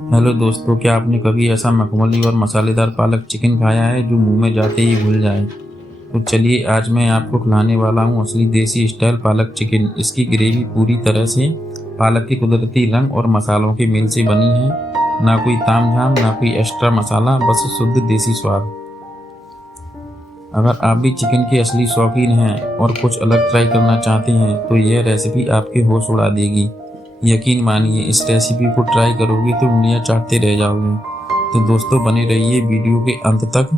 हेलो दोस्तों, क्या आपने कभी ऐसा मखमली और मसालेदार पालक चिकन खाया है जो मुंह में जाते ही घुल जाए? तो चलिए, आज मैं आपको खिलाने वाला हूँ असली देसी स्टाइल पालक चिकन। इसकी ग्रेवी पूरी तरह से पालक के कुदरती रंग और मसालों के मेल से बनी है। ना कोई तामझाम, ना कोई एक्स्ट्रा मसाला, बस शुद्ध देसी स्वाद। अगर आप भी चिकन के असली शौकीन हैं और कुछ अलग ट्राई करना चाहते हैं तो यह रेसिपी आपके होश उड़ा देगी। यकीन मानिए, इस रेसिपी को ट्राई करोगे तो उंगलियां चाटते रह जाओगे। तो दोस्तों, बने रहिए वीडियो के अंत तक।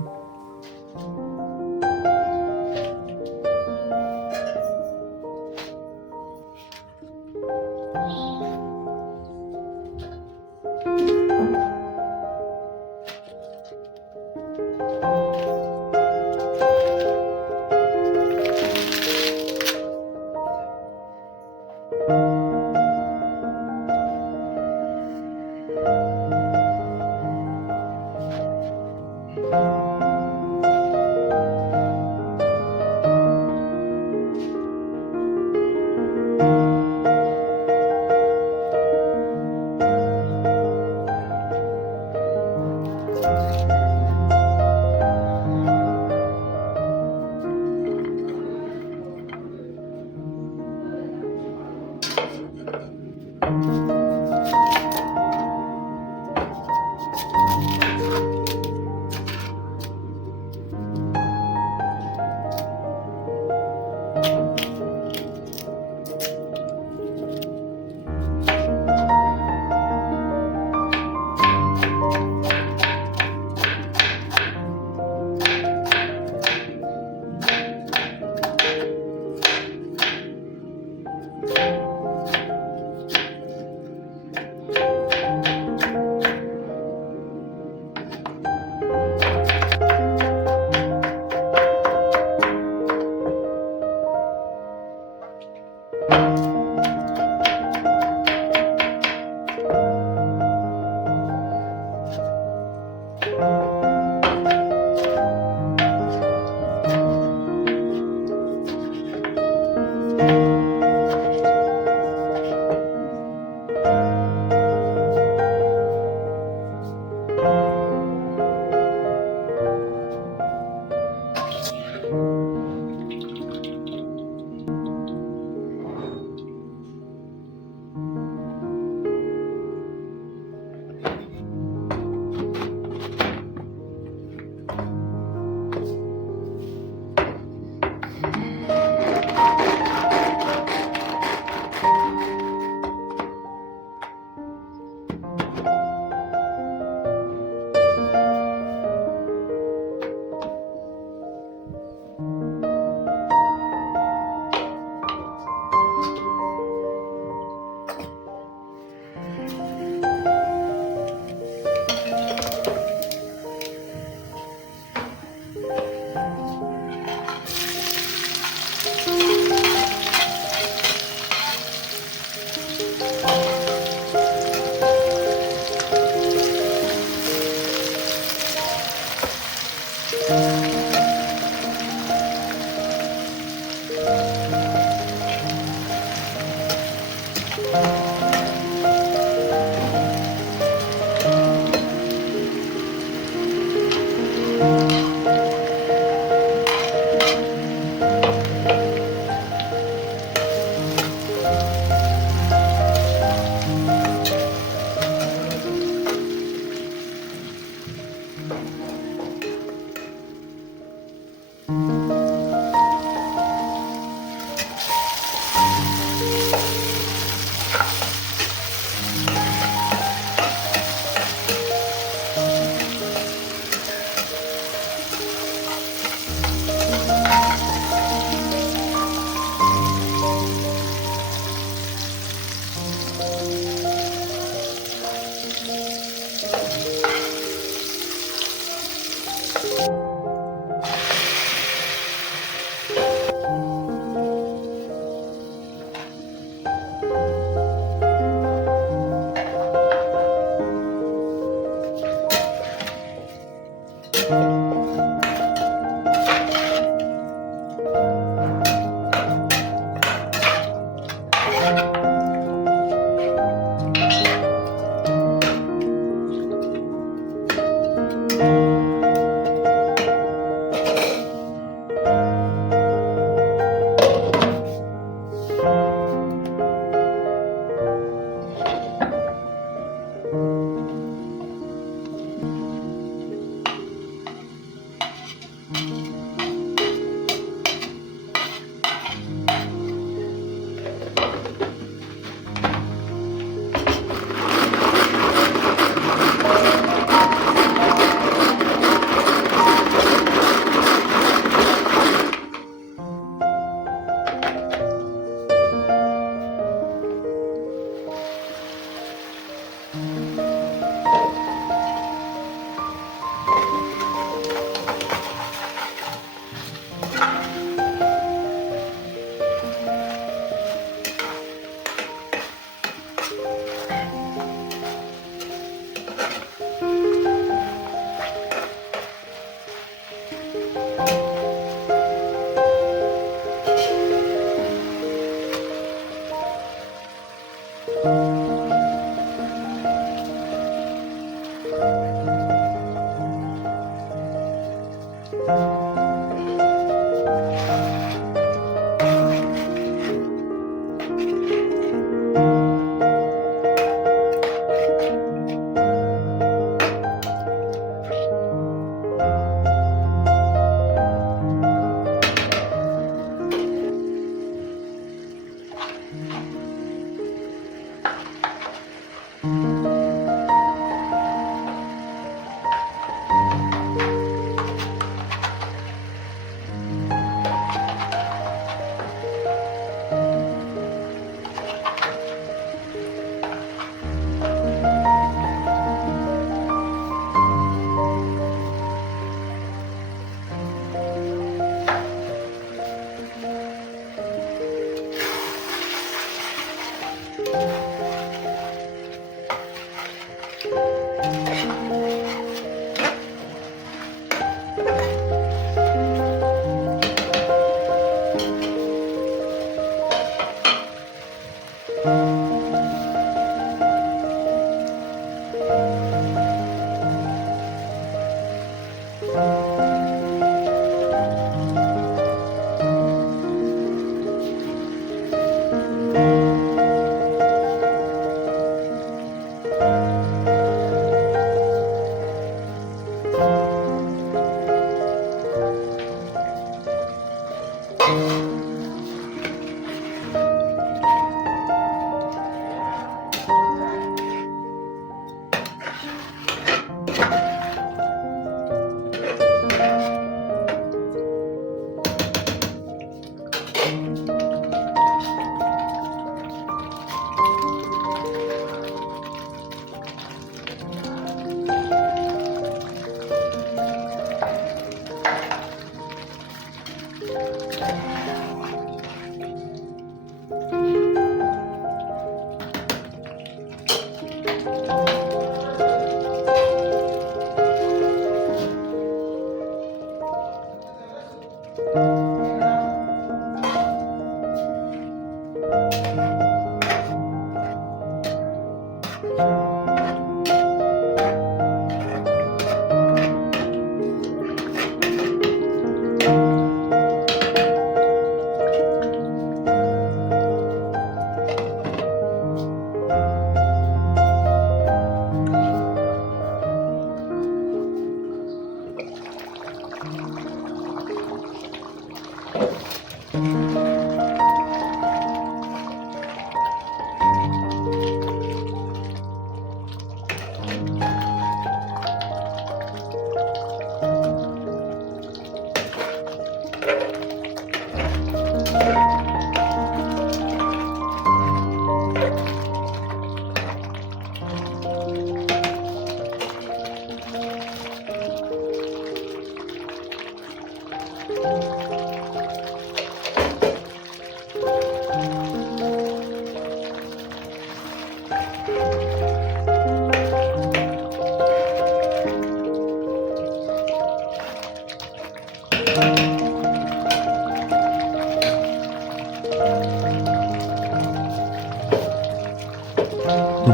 तो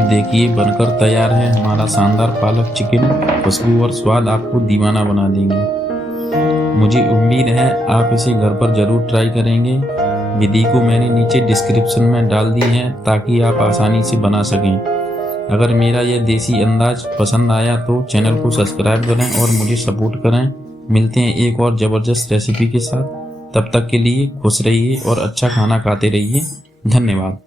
देखिए बनकर तैयार है हमारा शानदार पालक चिकन। खुशबू और स्वाद आपको दीवाना बना देंगे। मुझे उम्मीद है आप इसे घर पर ज़रूर ट्राई करेंगे। विधि को मैंने नीचे डिस्क्रिप्शन में डाल दी है ताकि आप आसानी से बना सकें। अगर मेरा यह देसी अंदाज पसंद आया तो चैनल को सब्सक्राइब करें और मुझे सपोर्ट करें। मिलते हैं एक और ज़बरदस्त रेसिपी के साथ। तब तक के लिए खुश रहिए और अच्छा खाना खाते रहिए। धन्यवाद।